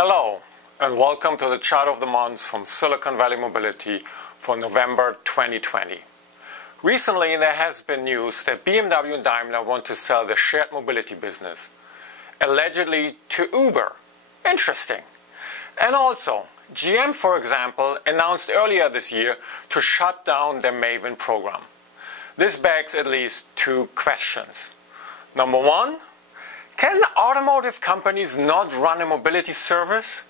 Hello, and welcome to the Chart of the Month from Silicon Valley Mobility for November 2020. Recently, there has been news that BMW and Daimler want to sell their shared mobility business, allegedly to Uber. Interesting. And also, GM, for example, announced earlier this year to shut down their Maven program. This begs at least two questions. Number one, can automotive companies not run a mobility service?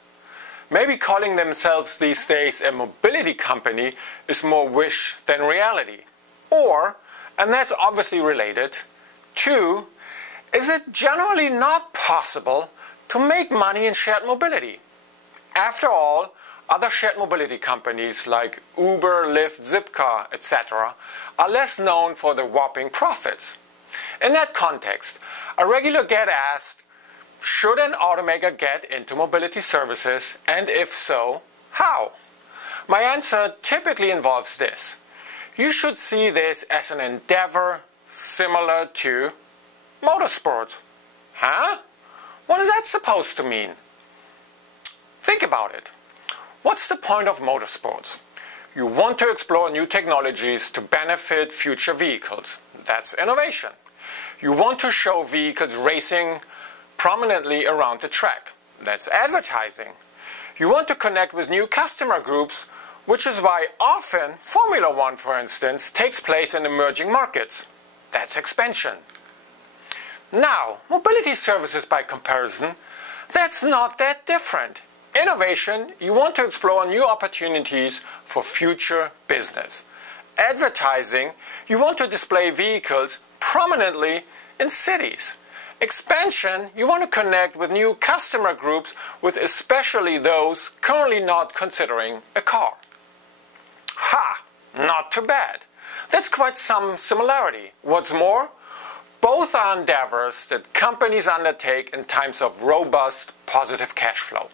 Maybe calling themselves these days a mobility company is more wish than reality. Or, and that's obviously related, two, is it generally not possible to make money in shared mobility? After all, other shared mobility companies like Uber, Lyft, Zipcar, etc. are less known for their whopping profits. In that context, I regularly get asked, should an automaker get into mobility services, and if so, how? My answer typically involves this. You should see this as an endeavor similar to motorsport. Huh? What is that supposed to mean? Think about it. What's the point of motorsports? You want to explore new technologies to benefit future vehicles. That's innovation. You want to show vehicles racing prominently around the track. That's advertising. You want to connect with new customer groups, which is why often Formula One, for instance, takes place in emerging markets. That's expansion. Now, mobility services by comparison, that's not that different. Innovation, you want to explore new opportunities for future business. Advertising, you want to display vehicles prominently in cities. Expansion, you want to connect with new customer groups, with especially those currently not considering a car. Ha! Not too bad. That's quite some similarity. What's more, both are endeavors that companies undertake in times of robust positive cash flow.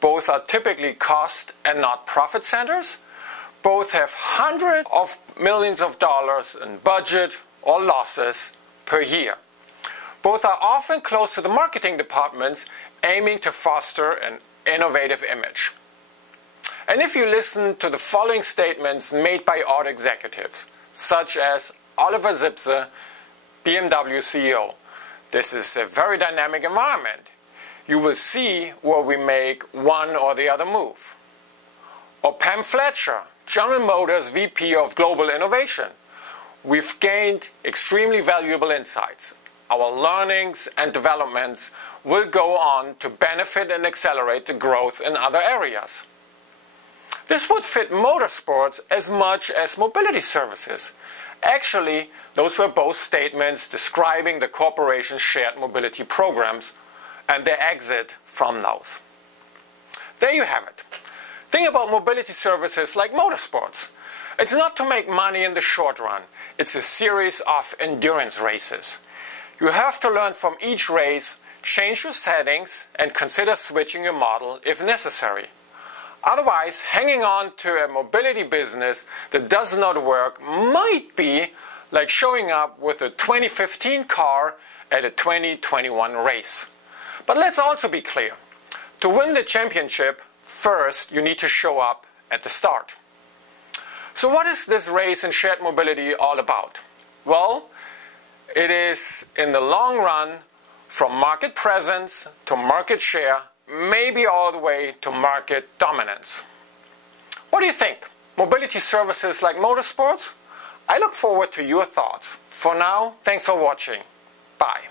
Both are typically cost and not profit centers. Both have hundreds of millions of dollars in budget or losses per year. Both are often close to the marketing departments aiming to foster an innovative image. And if you listen to the following statements made by auto executives, such as Oliver Zipse, BMW CEO, this is a very dynamic environment. You will see where we make one or the other move. Or Pam Fletcher, General Motors VP of Global Innovation. We've gained extremely valuable insights. Our learnings and developments will go on to benefit and accelerate the growth in other areas. This would fit motorsports as much as mobility services. Actually, those were both statements describing the corporation's shared mobility programs and their exit from those. There you have it. Think about mobility services like motorsports. It's not to make money in the short run. It's a series of endurance races. You have to learn from each race, change your settings, and consider switching your model if necessary. Otherwise, hanging on to a mobility business that does not work might be like showing up with a 2015 car at a 2021 race. But let's also be clear. To win the championship, first you need to show up at the start. So what is this race in shared mobility all about? Well, it is, in the long run, from market presence to market share, maybe all the way to market dominance. What do you think? Mobility services like motorsports? I look forward to your thoughts. For now, thanks for watching. Bye.